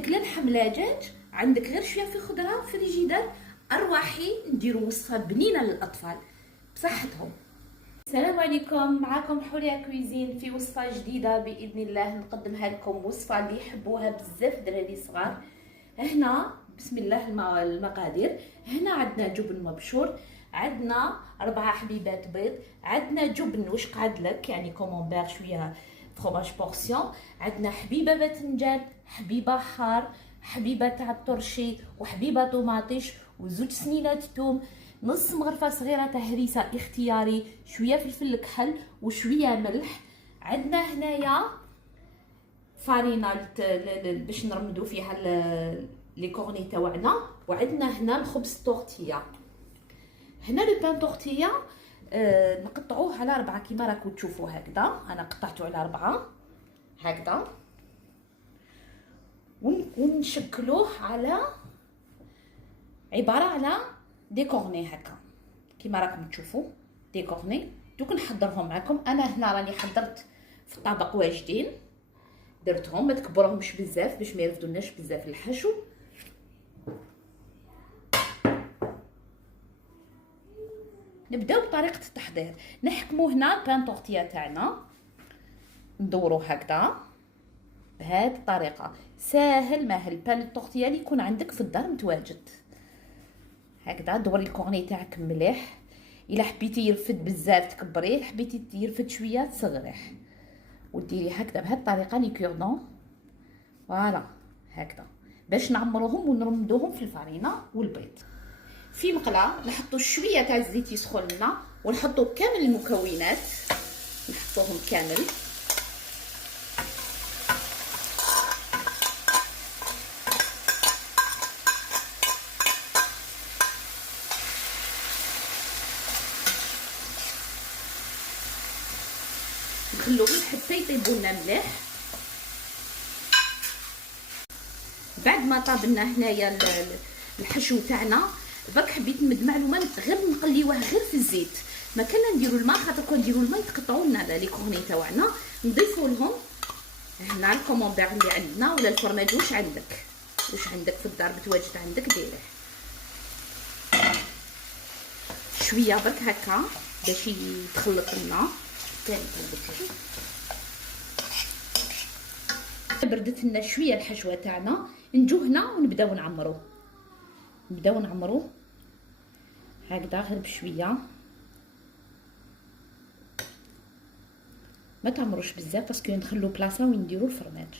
عندك لا لحم لا دجاج، عندك غير شويه في خضره فريجيدار. ارواحي نديروا وصفه بنينه للاطفال بصحتهم. السلام عليكم، معكم حوريه كويزين في وصفه جديده باذن الله. نقدمها لكم وصفه اللي يحبوها بزاف دراري صغار. هنا بسم الله المقادير. هنا عندنا جبن مبشور، عندنا 4 حبيبات بيض، عندنا جبن واش قعد لك يعني كومونبير شويه فروماج بورسيون، عندنا حبيبه باذنجان، حبيبه حار، حبيبه تاع الطرشي، وحبيبه طوماطيش، وزوج سنينات ثوم، نص مغرفه صغيره تاع هريسه اختياري، شويه فلفل كحل وشويه ملح. عندنا هنايا فارينه باش نرمدو فيها لي كورني تاعنا، وعندنا هنا الخبز طورتيا. هنا لو بان طورتيا نقطعوه على 4 كيما راكم تشوفوا هكذا. انا قطعته على 4 هكذا، ونشكلوه على عباره على دي كورني هكا كيما راكم تشوفوا دي كورني. دوك نحضرهم معكم. انا هنا راني حضرت في الطبق واجدين، درتهم ما تكبروهمش بزاف باش ما يرفدوناش بزاف الحشو. نبداو بطريقه التحضير. نحكموا هنا بان طورتيا تاعنا، ندورو هكذا بهذه الطريقه. ساهل ماهل بان الطورتيا اللي يكون عندك في الدار متواجد هكذا. دوري الكورني تاعك مليح، الا حبيتي يرفد بزاف تكبريه، حبيتي يرفد شويه تصغريه، وديري هكذا بهذه الطريقه لي كوردون. فوالا هكذا باش نعمروهم ونرمدوهم في الفرينه والبيض. في مقله نحطوا شويه تاع الزيت يسخن لنا، ونحطوا كامل المكونات، نحطوهم كامل. نخلوهم حتى يطيبوا لنا مليح. بعد ما طاب لنا هنايا الحشو تاعنا، برك حبيت نمد معلومه غير نقليوه غير في الزيت. ما كنا نديروا الماء، خاطر كون نديروا الماء يتقطعوا لنا لي كورني تاعنا. نضيفوا لهم هنا الكوموندير اللي عندنا ولا الفرماج واش عندك في الدار متواجد عندك، ديريه شويه برك هكا باش يتخلط لنا. بردت لنا شويه الحشوه تاعنا، نجو هنا ونبداو نعمرو هكذا غير بشويه. ما تعمروش بزاف باسكو نخلو بلاصه وين نديرو الفرماج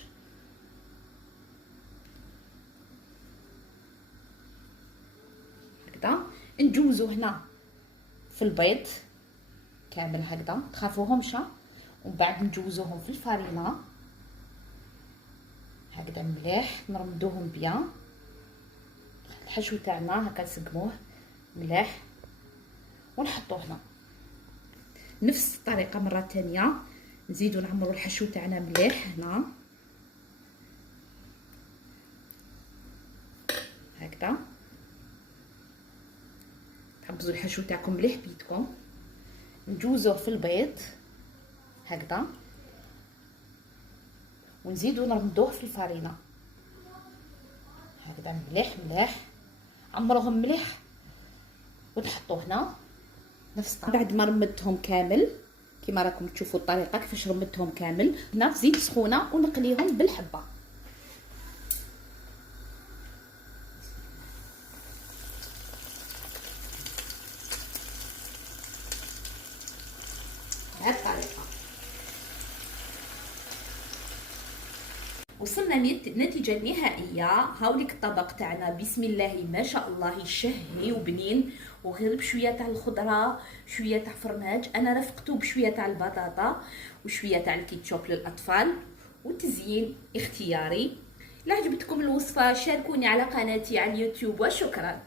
هكذا. نجوزو هنا في البيض كامل هكذا، تخافوهمش. ومن بعد نجوزوهم في الفرينه هكذا مليح، نرمدوهم بيان. الحشو تاعنا هكا نسقموه مليح ونحطوه هنا نفس الطريقه مره ثانيه. نزيدو نعمرو الحشو تاعنا مليح هنا هكذا. تحبزوا الحشو تاعكم مليح بيدكم. نجوزوه في البيض هكذا، ونزيدو نرمدوه في الفرينه هكذا مليح. عمروهم مليح وتحطوه هنا نفس الطريقه. بعد ما رمدتهم كامل كيما راكم تشوفوا الطريقه كيفاش رمدتهم كامل، هنا في زيت سخونه ونقليهم بالحبه. بهذه الطريقه وصلنا للنتيجه النهائيه. هاوليك الطبق تاعنا بسم الله ما شاء الله يشهي وبنين، وغير بشويه تاع الخضره شويه تاع فرماج. انا رفقته بشويه تاع البطاطا وشويه تاع الكيتشوب للاطفال، وتزيين اختياري. الا عجبتكم الوصفه شاركوني على قناتي على اليوتيوب، وشكرا.